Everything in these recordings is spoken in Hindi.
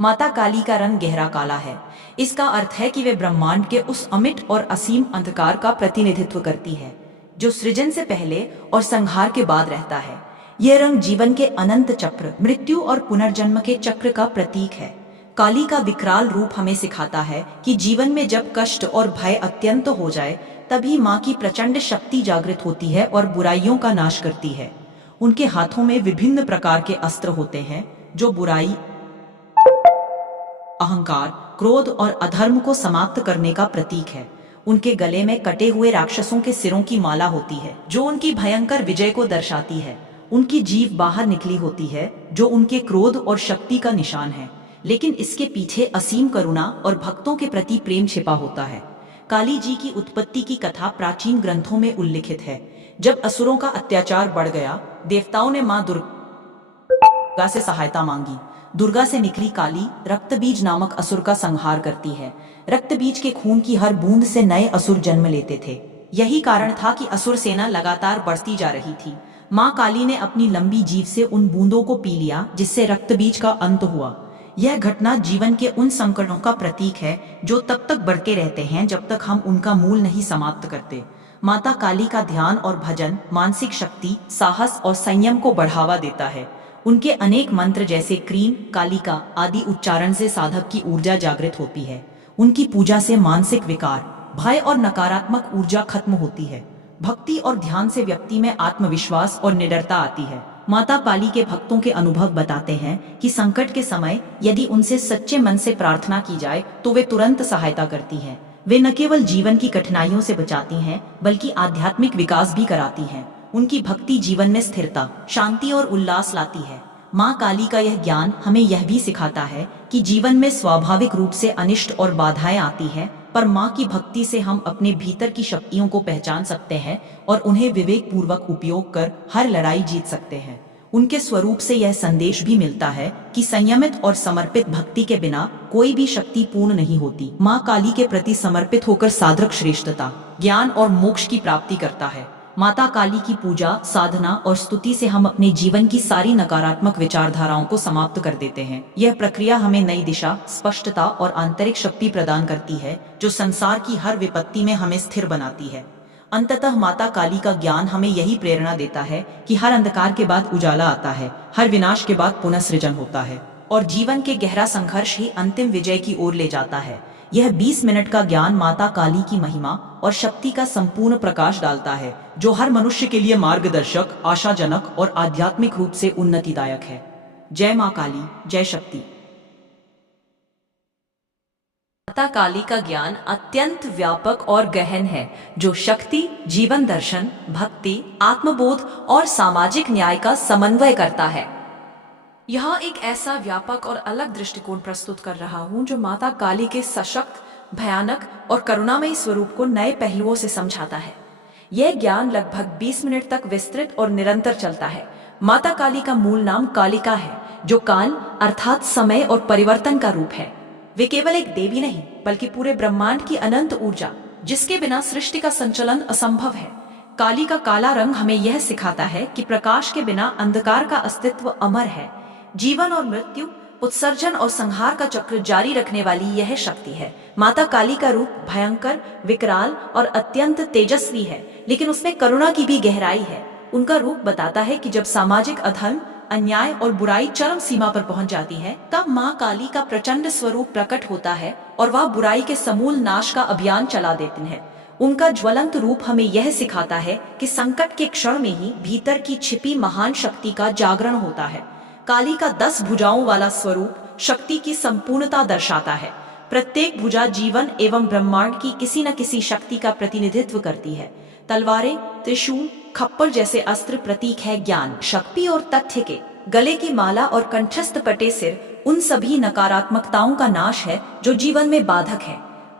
माता काली का रंग गहरा काला है। इसका अर्थ है कि वे ब्रह्मांड के उस अमिट और असीम अंधकार का प्रतिनिधित्व करती है जो सृजन से पहले और संहार के बाद रहता है। यह रंग जीवन के अनंत चक्र, मृत्यु और पुनर्जन्म के चक्र का प्रतीक है। काली का विकराल रूप हमें सिखाता है कि जीवन में जब कष्ट और भय अत्यंत हो जाए तभी माँ की प्रचंड शक्ति जागृत होती है और बुराइयों का नाश करती है। उनके हाथों में विभिन्न प्रकार के अस्त्र होते हैं जो बुराई, अहंकार, क्रोध और अधर्म को समाप्त करने का प्रतीक है। उनके गले में कटे हुए राक्षसों के सिरों की माला होती है जो उनकी भयंकर विजय को दर्शाती है। उनकी जीभ बाहर निकली होती है जो उनके क्रोध और शक्ति का निशान है, लेकिन इसके पीछे असीम करुणा और भक्तों के प्रति प्रेम छिपा होता है। काली जी की उत्पत्ति की कथा प्राचीन ग्रंथों में उल्लिखित है। जब असुरों का अत्याचार बढ़ गया, देवताओं ने मां दुर्गा से सहायता मांगी। दुर्गा से निकली काली रक्तबीज नामक असुर का संहार करती है। रक्तबीज के खून की हर बूंद से नए असुर जन्म लेते थे। यही कारण था कि असुर सेना लगातार बढ़ती जा रही थी। मां काली ने अपनी लंबी जीभ से उन बूंदों को पी लिया जिससे रक्तबीज का अंत हुआ। यह घटना जीवन के उन संकटों का प्रतीक है जो तब तक बढ़ते रहते हैं जब तक हम उनका मूल नहीं समाप्त करते। माता काली का ध्यान और भजन मानसिक शक्ति, साहस और संयम को बढ़ावा देता है। उनके अनेक मंत्र जैसे क्रीम, कालिका आदि उच्चारण से साधक की ऊर्जा जागृत होती है। उनकी पूजा से मानसिक विकार, भय और नकारात्मक ऊर्जा खत्म होती है। भक्ति और ध्यान से व्यक्ति में आत्मविश्वास और निडरता आती है। माता काली के भक्तों के अनुभव बताते हैं कि संकट के समय यदि उनसे सच्चे मन से प्रार्थना की जाए तो वे तुरंत सहायता करती हैं। वे न केवल जीवन की कठिनाइयों से बचाती हैं बल्कि आध्यात्मिक विकास भी कराती हैं। उनकी भक्ति जीवन में स्थिरता, शांति और उल्लास लाती है। माँ काली का यह ज्ञान हमें यह भी सिखाता है कि जीवन में स्वाभाविक रूप से अनिष्ट और बाधाएं आती हैं, पर माँ की भक्ति से हम अपने भीतर की शक्तियों को पहचान सकते हैं और उन्हें विवेक पूर्वक उपयोग कर हर लड़ाई जीत सकते हैं। उनके स्वरूप से यह संदेश भी मिलता है कि संयमित और समर्पित भक्ति के बिना कोई भी शक्ति पूर्ण नहीं होती। माँ काली के प्रति समर्पित होकर साधक श्रेष्ठता, ज्ञान और मोक्ष की प्राप्ति करता है। माता काली की पूजा, साधना और स्तुति से हम अपने जीवन की सारी नकारात्मक विचारधाराओं को समाप्त कर देते हैं। यह प्रक्रिया हमें नई दिशा, स्पष्टता और आंतरिक शक्ति प्रदान करती है जो संसार की हर विपत्ति में हमें स्थिर बनाती है। अंततः माता काली का ज्ञान हमें यही प्रेरणा देता है कि हर अंधकार के बाद उजाला आता है, हर विनाश के बाद पुनः सृजन होता है और जीवन के गहरा संघर्ष ही अंतिम विजय की ओर ले जाता है। यह 20 मिनट का ज्ञान माता काली की महिमा और शक्ति का संपूर्ण प्रकाश डालता है जो हर मनुष्य के लिए मार्गदर्शक, आशाजनक और आध्यात्मिक रूप से उन्नतिदायक है। जय माँ काली, जय शक्ति। माता काली का ज्ञान अत्यंत व्यापक और गहन है जो शक्ति, जीवन दर्शन, भक्ति, आत्मबोध और सामाजिक न्याय का समन्वय करता है। यह एक ऐसा व्यापक और अलग दृष्टिकोण प्रस्तुत कर रहा हूँ जो माता काली के सशक्त, भयानक और करुणामयी स्वरूप को नए पहलुओं से समझाता है। यह ज्ञान लगभग 20 मिनट तक विस्तृत और निरंतर चलता है। माता काली का मूल नाम कालिका है जो काल अर्थात समय और परिवर्तन का रूप है। वे केवल एक देवी नहीं बल्कि पूरे ब्रह्मांड की अनंत ऊर्जा जिसके बिना सृष्टि का संचलन असंभव है। काली का काला रंग हमें यह सिखाता है कि प्रकाश के बिना अंधकार का अस्तित्व अमर है। जीवन और मृत्यु, उत्सर्जन और संहार का चक्र जारी रखने वाली यह शक्ति है। माता काली का रूप भयंकर, विकराल और अत्यंत तेजस्वी है, लेकिन उसमें करुणा की भी गहराई है। उनका रूप बताता है कि जब सामाजिक अधर्म, अन्याय और बुराई चरम सीमा पर पहुंच जाती है तब माँ काली का प्रचंड स्वरूप प्रकट होता है और वह बुराई के समूल नाश का अभियान चला देती है। उनका ज्वलंत रूप हमें यह सिखाता है कि संकट के क्षण में ही भीतर की छिपी महान शक्ति का जागरण होता है। काली का 10 भुजाओं वाला स्वरूप शक्ति की संपूर्णता दर्शाता है। प्रत्येक भुजा जीवन एवं ब्रह्मांड की किसी न किसी शक्ति का प्रतिनिधित्व करती है। तलवारें, त्रिशूल, खप्पर जैसे अस्त्र प्रतीक है ज्ञान, शक्ति और तथ्य के। गले की माला और कंठस्थ पटे सिर उन सभी नकारात्मकताओं का नाश है जो जीवन में बाधक है।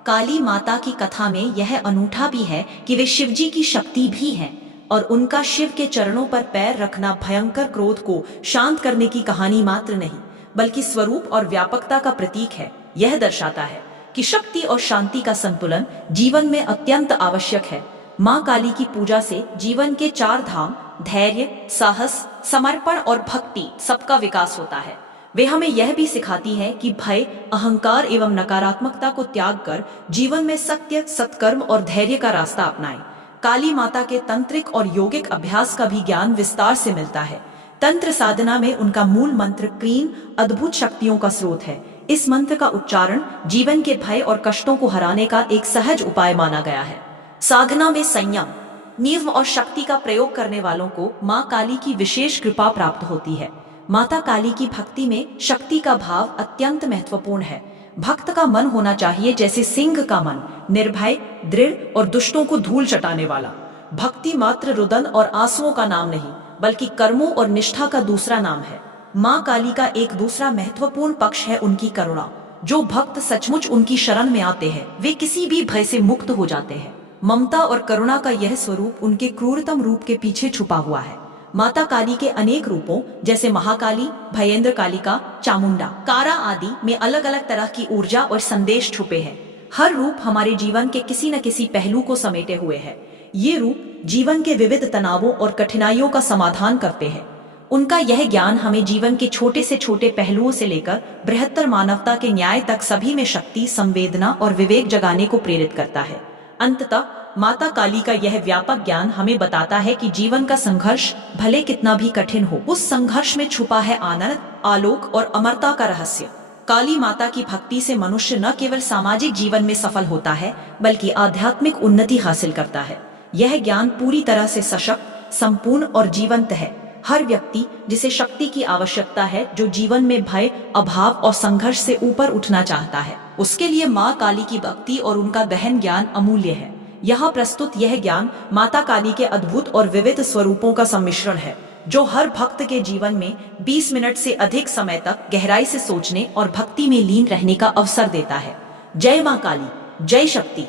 काली माता की कथा में यह अनूठा भी है कि वे शिवजी की शक्ति भी हैं और उनका शिव के चरणों पर पैर रखना भयंकर क्रोध को शांत करने की कहानी मात्र नहीं बल्कि स्वरूप और व्यापकता का प्रतीक है। यह दर्शाता है कि शक्ति और शांति का संतुलन जीवन में अत्यंत आवश्यक है। माँ काली की पूजा से जीवन के 4 धाम धैर्य, साहस, समर्पण और भक्ति सबका विकास होता है। वे हमें यह भी सिखाती है कि भय, अहंकार एवं नकारात्मकता को त्याग कर जीवन में सत्य, सत्कर्म और धैर्य का रास्ता अपनाएं। काली माता के तंत्रिक और योगिक अभ्यास का भी ज्ञान विस्तार से मिलता है। तंत्र साधना में उनका मूल मंत्र क्रीं अद्भुत शक्तियों का स्रोत है। इस मंत्र का उच्चारण जीवन के भय और कष्टों को हराने का एक सहज उपाय माना गया है। साधना में संयम, नियम और शक्ति का प्रयोग करने वालों को माँ काली की विशेष कृपा प्राप्त होती है। माता काली की भक्ति में शक्ति का भाव अत्यंत महत्वपूर्ण है। भक्त का मन होना चाहिए जैसे सिंह का मन, निर्भय, दृढ़ और दुष्टों को धूल चटाने वाला। भक्ति मात्र रुदन और आंसुओं का नाम नहीं, बल्कि कर्मों और निष्ठा का दूसरा नाम है। माँ काली का एक दूसरा महत्वपूर्ण पक्ष है उनकी करुणा। जो भक्त सचमुच उनकी शरण में आते हैं वे किसी भी भय से मुक्त हो जाते हैं। ममता और करुणा का यह स्वरूप उनके क्रूरतम रूप के पीछे छुपा हुआ है। माता काली के अनेक रूपों जैसे महाकाली, भयेंद्र कालिका, चामुंडा, कारा आदि में अलग अलग तरह की ऊर्जा और संदेश छुपे हैं। हर रूप हमारे जीवन के किसी न किसी पहलू को समेटे हुए है। ये रूप जीवन के विविध तनावों और कठिनाइयों का समाधान करते हैं। उनका यह ज्ञान हमें जीवन के छोटे से छोटे पहलुओं से लेकर बृहत्तर मानवता के न्याय तक सभी में शक्ति, संवेदना और विवेक जगाने को प्रेरित करता है। अंततः माता काली का यह व्यापक ज्ञान हमें बताता है कि जीवन का संघर्ष भले कितना भी कठिन हो, उस संघर्ष में छुपा है आनंद, आलोक और अमरता का रहस्य। काली माता की भक्ति से मनुष्य न केवल सामाजिक जीवन में सफल होता है, बल्कि आध्यात्मिक उन्नति हासिल करता है। यह ज्ञान पूरी तरह से सशक्त, संपूर्ण और जीवंत है। हर व्यक्ति जिसे शक्ति की आवश्यकता है, जो जीवन में भय, अभाव और संघर्ष से ऊपर उठना चाहता है, उसके लिए माँ काली की भक्ति और उनका गहन ज्ञान अमूल्य है। यहाँ प्रस्तुत यह ज्ञान माता काली के अद्भुत और विविध स्वरूपों का सम्मिश्रण है, जो हर भक्त के जीवन में 20 मिनट से अधिक समय तक गहराई से सोचने और भक्ति में लीन रहने का अवसर देता है। जय माँ काली, जय शक्ति।